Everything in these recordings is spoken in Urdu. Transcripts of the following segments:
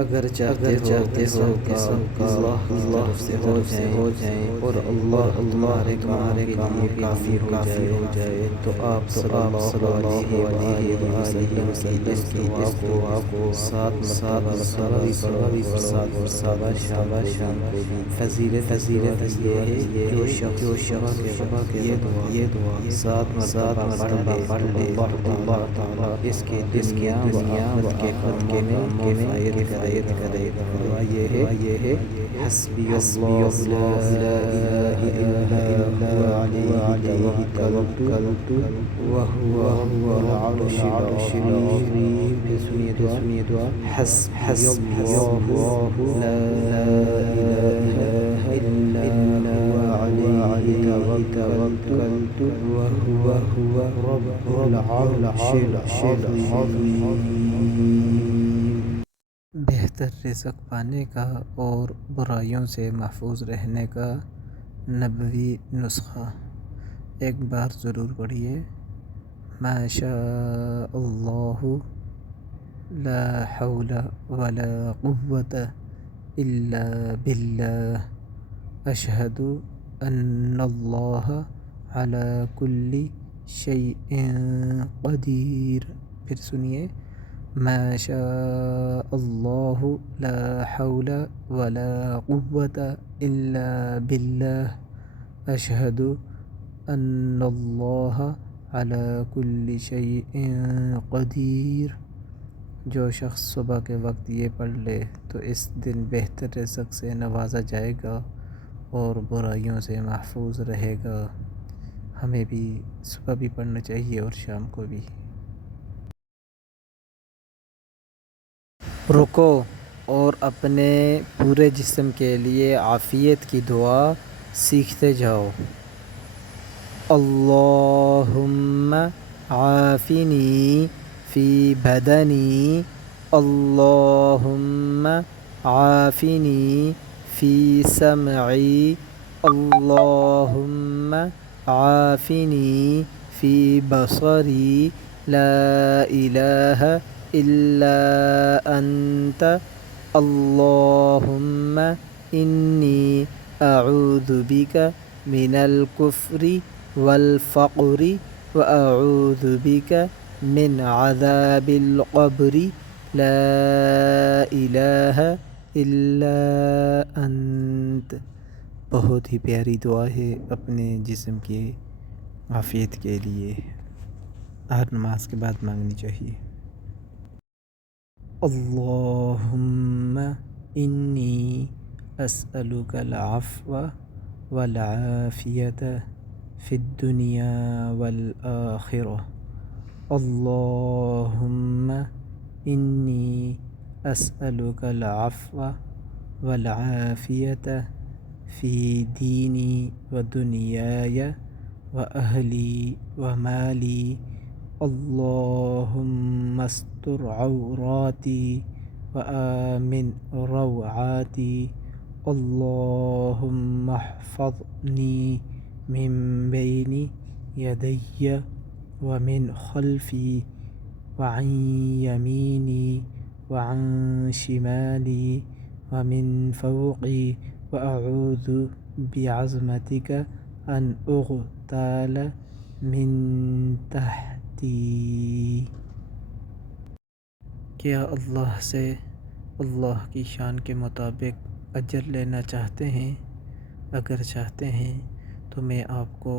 اگر چاہتے ہو کہ سب اللہ کی طرف سے ہو جائیں اور اللہ تمہارے کاموں کے لیے کافی ہو جائے تو آپ صلی اللہ علیہ وآلہ وسلم اس دعا کو 7 مرتبہ بھی پڑھو اور 7 مرتبہ شام کو بھی۔ فضیلت یہ ہے جو شخص صبح کے وقت یہ دعا 7 مرتبہ پڑھ لے تو اللہ تعالیٰ اس کے دنیا و آخرت کے کاموں میں کفایت کرے گا۔ دعا یہ ہے حسبی اللہ لا الہ الا هو علیہ توکلت وہو رب العرش العظیم۔ پھر سنیے دعا حسبی اللہ لا الہ الا هو علیہ توکلت وہو رب العرش العظیم۔ بہتر رزق پانے کا اور برائیوں سے محفوظ رہنے کا نبوی نسخہ ایک بار ضرور پڑھیے۔ ما شاء اللہ لا حول ولا قوة الا باللہ اشہد ان اللہ علی کل شیء قدیر۔ پھر سنیے ما شاء اللہ لا حول ولا قوة الا باللہ اشہد ان اللہ علی کل شیء قدیر۔ جو شخص صبح کے وقت یہ پڑھ لے تو اس دن بہتر رزق سے نوازا جائے گا اور برائیوں سے محفوظ رہے گا۔ ہمیں بھی صبح بھی پڑھنا چاہیے اور شام کو بھی۔ رکو اور اپنے پورے جسم کے لیے عافیت کی دعا سیکھتے جاؤ۔ اللہم عافنی فی بدنی، اللہم عافنی فی سمعی، اللہم عافنی فی بصری، لا الہ الا انت اللہم انی اعوذ بک من الکفر والفقر واعوذ بک من عذاب القبر، لا الہ الا انت۔ بہت ہی پیاری دعا ہے اپنے جسم کی عافیت کے لیے، ہر نماز کے بعد مانگنی چاہیے۔ اللہم انی اسألک العفو والعافیۃ فی الدنیا والآخرہ، اللہم انی اسألک العفو والعافیۃ فی دینی و دنیای و اہلی و مالی، اللہم استر عوراتی و آمن روعاتی، اللہم احفظنی من بین یدی و من خلفی وعن یمینی وعن شمالی ومن فوقی واعوذ بعظمتک ان اغتال من تحتی۔ کیا اللہ سے اللہ کی شان کے مطابق اجر لینا چاہتے ہیں؟ اگر چاہتے ہیں تو میں آپ کو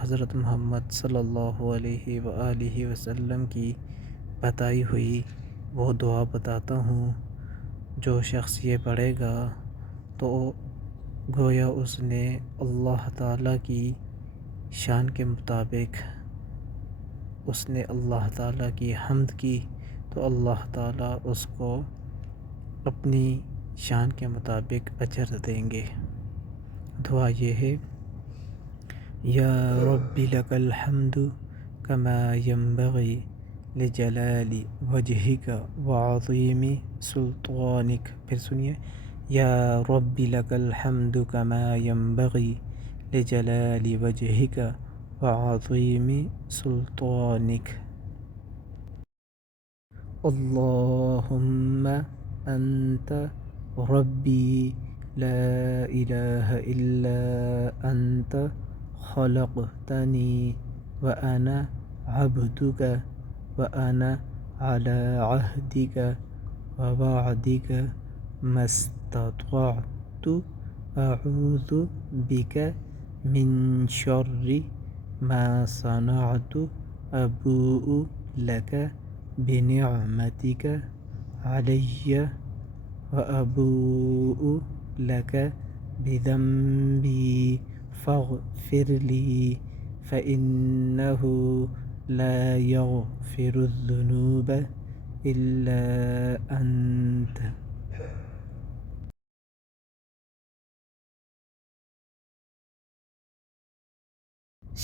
حضرت محمد صلی اللہ علیہ وآلہ وسلم کی بتائی ہوئی وہ دعا بتاتا ہوں۔ جو شخص یہ پڑھے گا تو گویا اس نے اللہ تعالیٰ کی شان کے مطابق اس نے اللہ تعالیٰ کی حمد کی تو اللہ تعالیٰ اس کو اپنی شان کے مطابق اجر دیں گے۔ دعا یہ ہے یا رب لک الحمد کما ینبغی لجلال وجہک وعظیم سلطانک۔ پھر سنیے یا رب لک الحمد کما ینبغی لجلال وجہک وعظیم سلطانک، اللہم أنت ربي لا إله إلا أنت خلقتني وأنا عبدك وأنا على عهدك ووعدك ما استطعت أعوذ بك من شر ما صنعت أبوء لك بنعمتك علي وأبوء لك بذنبي فاغفر لي فإنه لا يغفر الذنوب إلا أنت.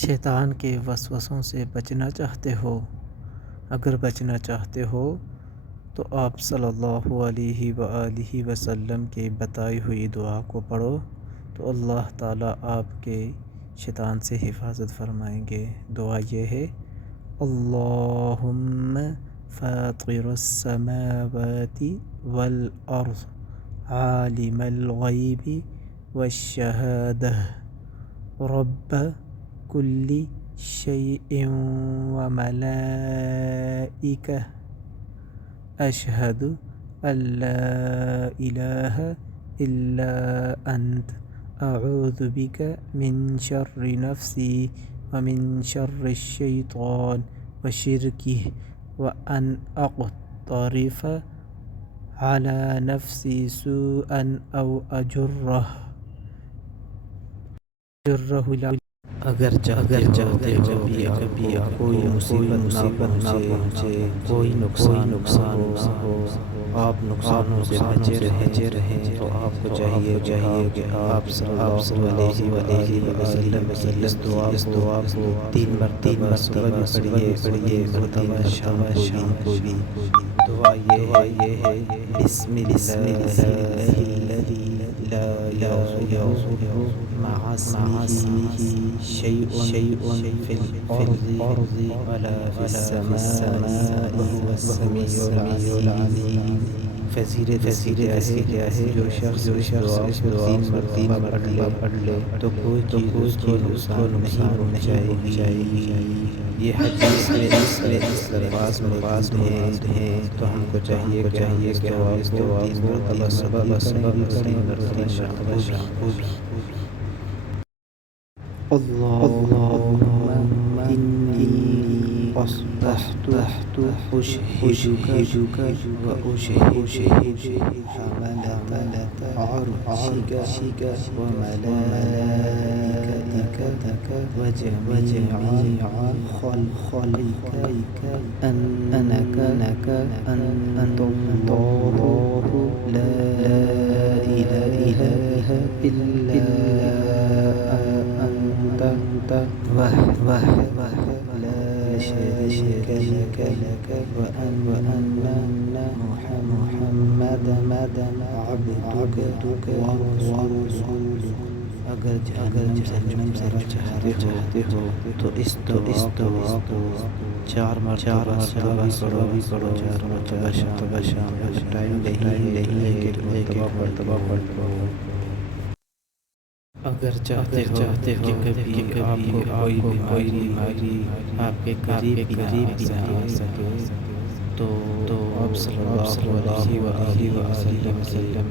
شیطان کے وسوسوں سے بچنا چاہتے ہو؟ اگر بچنا چاہتے ہو تو آپ صلی اللہ علیہ وآلہ وسلم کے بتائی ہوئی دعا کو پڑھو تو اللہ تعالیٰ آپ کے شیطان سے حفاظت فرمائیں گے۔ دعا یہ ہے: اللہم فاطر السماوات والارض عالم الغیب والشہادہ رب کل شیء وملائکہ اشہد ان لا الہ الا انت اعوذ بک من شر نفسی ومن شر الشیطان وشرکہ وان اقترف علی نفسی سوءا او اجرہ اگر چاہتے ہو کبھی کوئی مصیبت نہ پہنچے، کوئی نقصان ہو، آپ نقصانوں سے بچے رہیں تو آپ کو چاہیے کہ آپ صلی اللہ علیہ وسلم کی اس دعا کو 3 مرتبہ پڑھیے مرتبہ شام کو بھی۔ دعا یہ ہے: بسم اللہ الذی لا یضر مع اسمہ شیء فی الارض ولا فی السماء وهو السمیع العلیم۔ فضیلت کیا ہے؟ جو شخص دعا کو 3 مرتبہ پڑھ لے تو کوئی چیز اس کو نقصان نہیں پہنچائے گی۔ یہ حدیث میں اس الفاظ موجود ہیں تو ہم کو چاہیے کہ اس دعا کو 3 مرتبہ صبح و 3 مرتبہ شام کو بھی۔ اللہم انی اصبحت اشہدک و اشہد حملۃ عرشک و ملائکتک و جمیع خلقک انک انت اللہ لا الہ الا وحدہ لا شریک لک وأن محمدا عبدک ورسولک۔ اگر جہنم سے بچنا چاہتے ہو تو اس دعا کو 4 مرتبہ پڑھو 4 مرتبہ شام۔ اگر ٹائم نہیں ہے ایک مرتبہ پڑھ لو۔ اگر چاہتے ہو کہ کبھی آپ کو کوئی بیماری آپ کے قریب بھی نہ آ سکے تو آپ صلی اللہ علیہ وسلم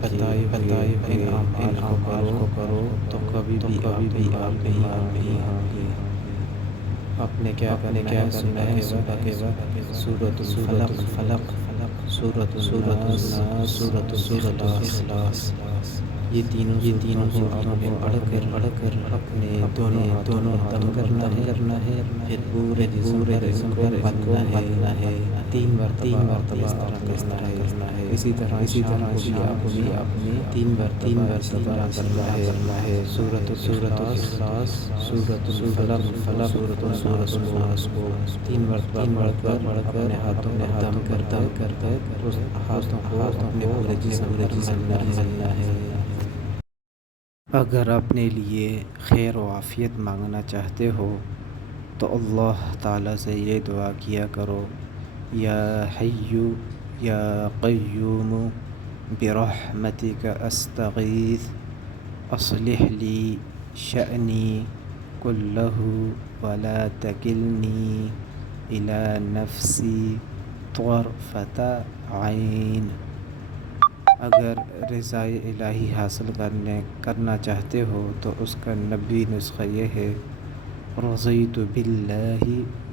بتائے ہوئے اعمال کو کرو تو کبھی بھی آپ بیمار نہیں ہوں گے۔ آپ نے کیا سنا ہے صبح کے وقت سورۃ الفلق، سورۃ الناس، سورۃ الاخلاص، یہ تینوں کو آپ نے پڑھ کر اپنے دونوں ختم کرنا ہے، پھر پورے جسم پر بننا ہے 3 مرتبہ اس طرح کرنا ہے۔ اسی طرح شام کو بھی آپ نے 3 مرتبہ کرنا ہے۔ سورۃ الاخلاص، سورۃ الفلق، سورۃ الناس کو 3 مرتبہ پڑھ کر اپنے ہاتھوں میں دم کر اس ہاتھوں کو اپنے پورے جسم پر ملنا ہے۔ اگر اپنے لیے خیر و عافیت مانگنا چاہتے ہو تو اللہ تعالیٰ سے یہ دعا کیا کرو: یا حی یا قیوم برحمتك أستغيث أصلح لي شأني كله ولا تكلني إلى نفسي طرفة عين۔ اگر رضائے الہی حاصل کرنا چاہتے ہو تو اس کا نبی نسخہ یہ ہے: رضیت باللہ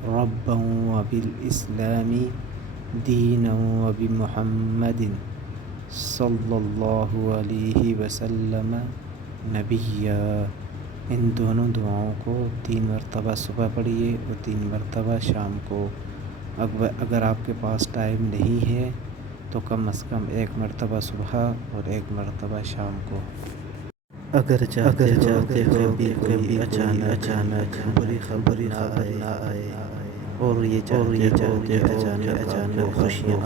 ربا وبالاسلام دینا وبمحمد صلی اللہ علیہ وسلم نبیا۔ ان دونوں دعاؤں کو 3 مرتبہ صبح پڑھیے اور 3 مرتبہ شام کو۔ اگر آپ کے پاس ٹائم نہیں ہے تو کم از کم 1 مرتبہ صبح اور 1 مرتبہ شام کو۔ اگر چاہتے ہو کہ کبھی اچانک بری خبر نہ آئے اور یہ چاہتے ہو کہ اچانک خوشیاں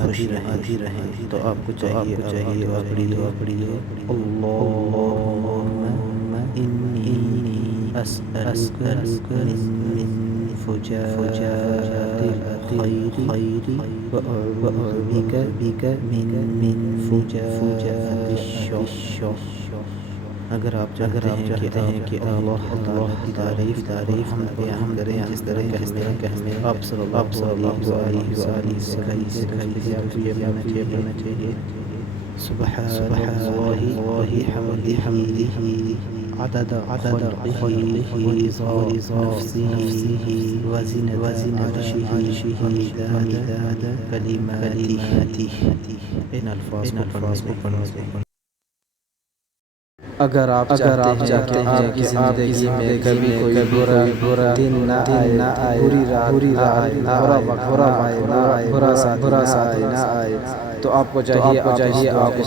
آتی رہیں تو آپ کو چاہیے دعا پڑھیے: اللہم انی اسألک من فجاءت الخیر وأعوذ بک من فجاءت الشر۔ اگر آپ چاہتے ہیں کہ اللہ کی تعریف ہم کریں جس طرح کہ ہمیں آپ صلی اللہ علیہ وآلہ سکھائی آپ کو یہ پڑھنا چاہیے: سبحان اللہ وبحمدہ عدد خلقہ ورضا نفسہ وزنة عرشہ ومداد کلماتہ۔ ان الفاظ کو پڑھنا۔ اگر آپ چاہتے ہیں کہ آپ کی زندگی میں کبھی کوئی برا دن نہ آئے، بری رات نہ آئے، برا ساتھی نہ آئے تو آپ کو چاہیے آپ کو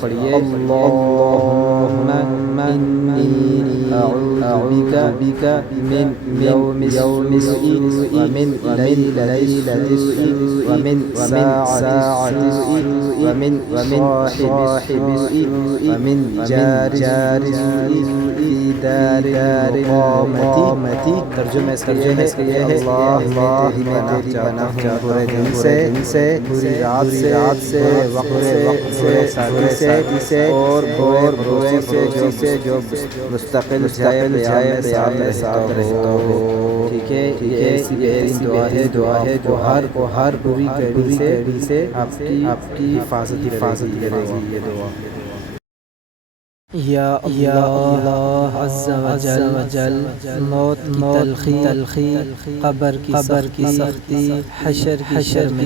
پڑھیے: اللہم انی اعوذ بک من یوم السوء ومن لیلۃ السوء ومن ساعۃ السوء ومن صاحب السوء ومن جار فی دار المقامۃ۔ ترجمہ اس کا یہ ہے: اللہ میں تیری پناہ چاہتا ہوں برے دن سے، بری رات سے، وقت سے اور برے سے جو مستقل جائے میں ساتھ رہتا ہو۔ ٹھیک ہے، یہ ایسی بہترین دعا ہے جو ہر بری گھڑی سے آپ کی حفاظت کرے گی یہ دعا۔ یا اللہ عز و جل، موت کی تلخی، قبر کی سختی، حشر کی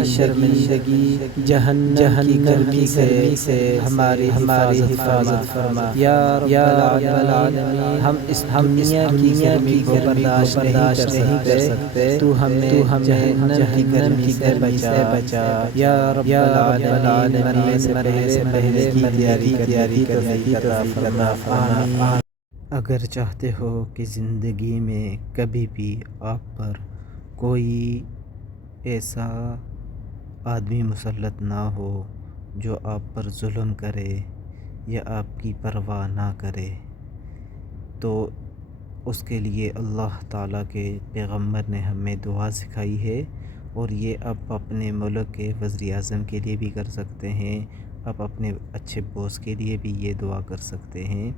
شرمندگی، جہنم کی گرمی سے ہماری حفاظت فرما۔ یا رب العالمین، ہم اس دنیا کی گرمی کو برداشت نہیں کر سکتے، تو ہمیں جہنم کی گرمی سے بچا۔ یا رب العالمین، مرنے سے پہلے تیاری کرنے کی توفیق عطا فرما۔ اگر چاہتے ہو کہ زندگی میں کبھی بھی آپ پر کوئی ایسا آدمی مسلط نہ ہو جو آپ پر ظلم کرے یا آپ کی پرواہ نہ کرے، تو اس کے لیے اللہ تعالیٰ کے پیغمبر نے ہمیں دعا سکھائی ہے، اور یہ آپ اپنے ملک کے وزیر اعظم کے لیے بھی کر سکتے ہیں، آپ اپنے اچھے باس کے لیے بھی یہ دعا کر سکتے ہیں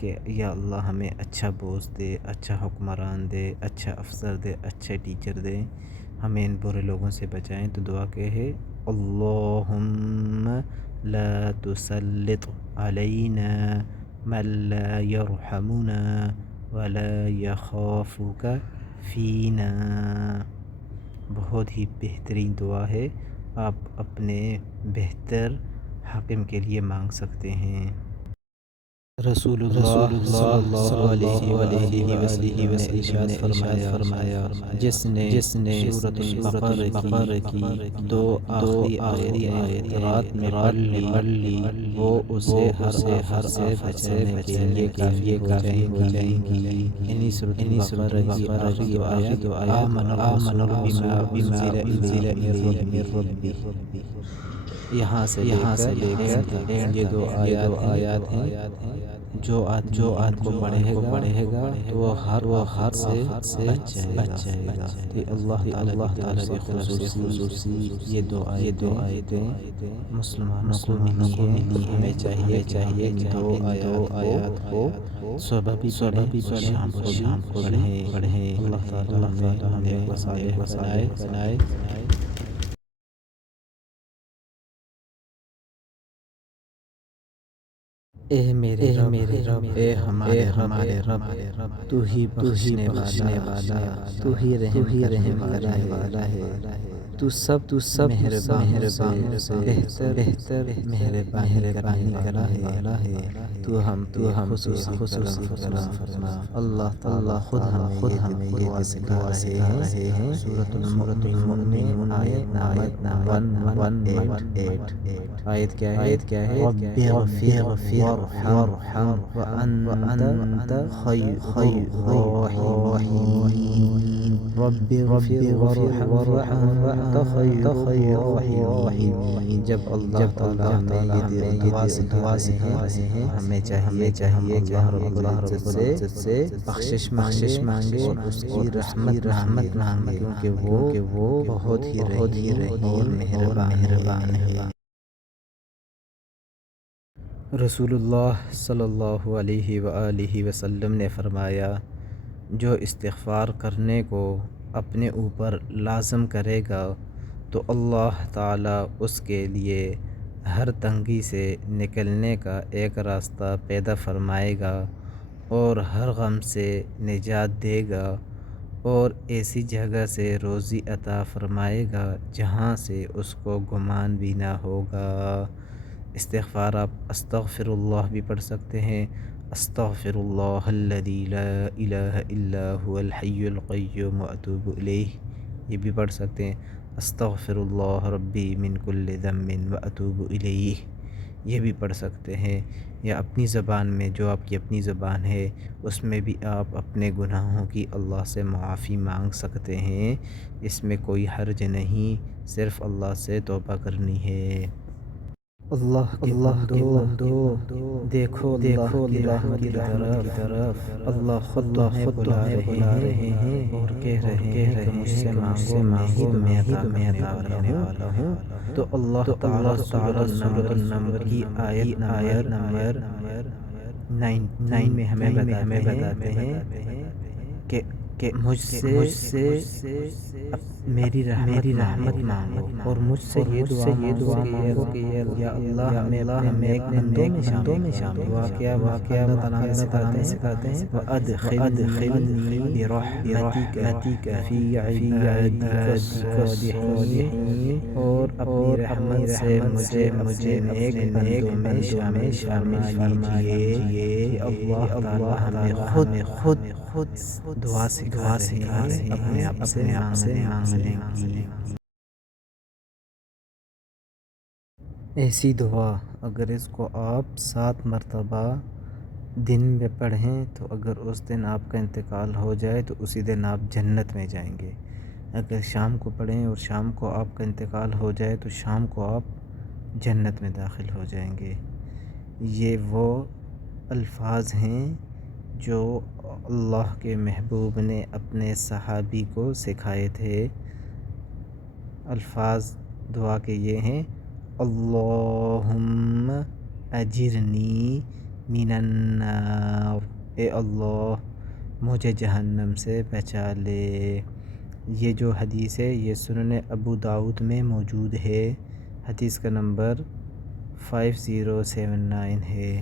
کہ یا اللہ ہمیں اچھا باس دے، اچھا حکمران دے، اچھا افسر دے، اچھے ٹیچر دے، ہمیں ان برے لوگوں سے بچائیں۔ تو دعا کہ ہے: اللہم لا تسلط علینا من لا یرحمنا ولا یخافک فینا۔ بہت ہی بہترین دعا ہے، آپ اپنے بہتر حاکم کے لیے مانگ سکتے ہیں۔ رسول اللہ صلی اللہ علیہ وسلم نے فرمایا: جس نے سورۃ البقرہ کی 2 آخری آیت رات میں پڑھ لی وہ اسے ہر سے بچانے کے لیے کافی ہو جائیں گی۔ انہی سورۃ البقرہ کی آخری آیت آمن الرسول بما انزل الیہ من ربہ۔ یہاں سے لے کر یہ دو آیات ہیں جو آدمی کو پڑھے گا تو وہ ہر آفت سے بچ جائے گا۔ تو اللہ تعالیٰ کی طرف سے خصوصی یہ دو آیتیں مسلمانوں کو ملی ہیں۔ ہمیں چاہیے کہ ان دو آیات کو صبح بھی اور شام کو پڑھیں۔ اللہ تعالیٰ ہمیں نیک و صالح بنائے۔ اے میرے رب، اے ہمارے رب، تو ہی بخشنے والا، تو ہی رحم والا ہے۔ تو سب مہربان سے بہتر مہربانی کرنے والا ہے۔ تو ہم خصوصی کرم فرما۔ اللہ تعالیٰ خود ہمیں یہ دعا سکھا رہے ہیں۔ سورۃ المؤمنون آیت نمبر 118۔ آیت کیا ہے؟ رب اغفر وارحم وانت خیر الراحمین۔ رب اغفر وارحم وانت خیر الراحمین۔ جب اللہ تعالیٰ ہمیں یہ دعا سکھا رہے ہیں، ہمیں چاہیے کہ اللہ رب العزت سے بخشش مانگے اور اس کی رحمت مانگے، کیونکہ وہ بہت ہی رحیم اور مہربان ہے۔ رسول اللہ صلی اللہ علیہ وآلہ وسلم نے فرمایا، جو استغفار کرنے کو اپنے اوپر لازم کرے گا تو اللہ تعالیٰ اس کے لیے ہر تنگی سے نکلنے کا ایک راستہ پیدا فرمائے گا اور ہر غم سے نجات دے گا اور ایسی جگہ سے روزی عطا فرمائے گا جہاں سے اس کو گمان بھی نہ ہوگا۔ استغفار آپ استغفر اللہ بھی پڑھ سکتے ہیں، استغفر اللہ الذی لا الہ الا هو الحی القیوم واتوب الیہ، یہ بھی پڑھ سکتے ہیں۔ استغفر اللہ ربی من کل ذنب واتوب الیہ، یہ بھی پڑھ سکتے ہیں۔ یا اپنی زبان میں، جو آپ کی اپنی زبان ہے اس میں بھی آپ اپنے گناہوں کی اللہ سے معافی مانگ سکتے ہیں، اس میں کوئی حرج نہیں، صرف اللہ سے توبہ کرنی ہے۔ اللہ کے بندو، دیکھو اللہ کی رحمت کی طرف، اللہ خود بلا رہے ہیں اور کہہ رہے ہیں کہ مجھ سے مانگو میں عطا کرنے والا ہوں۔ تو اللہ تعالیٰ سورۃ النمل کی آیت نمبر 9 میں ہمیں بتاتے ہیں کہ مجھ سے میری رحمت مانگو اور مجھ سے یہ دعا مانگو کہ یا اللہ ہمیں ایک بندوں میں شامل واقعہ اللہ تعالیٰ سکھاتے ہیں وَأَدْخِلْنِي بِرَحْمَتِكَ فِي عِبَادِكَ الصَّالِحِينَ، اور اپنی رحمت سے مجھے ایک بندوں میں شامل کیجئے۔ کہ اللہ تعالیٰ ہمیں خود دعا سکھا رہے ہیں اپنے آپ سے مانگنے کی۔ ایسی دعا اگر اس کو آپ 7 مرتبہ دن میں پڑھیں تو اگر اس دن آپ کا انتقال ہو جائے تو اسی دن آپ جنت میں جائیں گے۔ اگر شام کو پڑھیں اور شام کو آپ کا انتقال ہو جائے تو شام کو آپ جنت میں داخل ہو جائیں گے۔ یہ وہ الفاظ ہیں جو اللہ کے محبوب نے اپنے صحابی کو سکھائے تھے۔ الفاظ دعا کے یہ ہیں، اللہم اجرنی من النار، اے اللہ مجھے جہنم سے بچا لے۔ یہ جو حدیث ہے یہ سنن ابو داؤد میں موجود ہے، حدیث کا نمبر 5079 ہے۔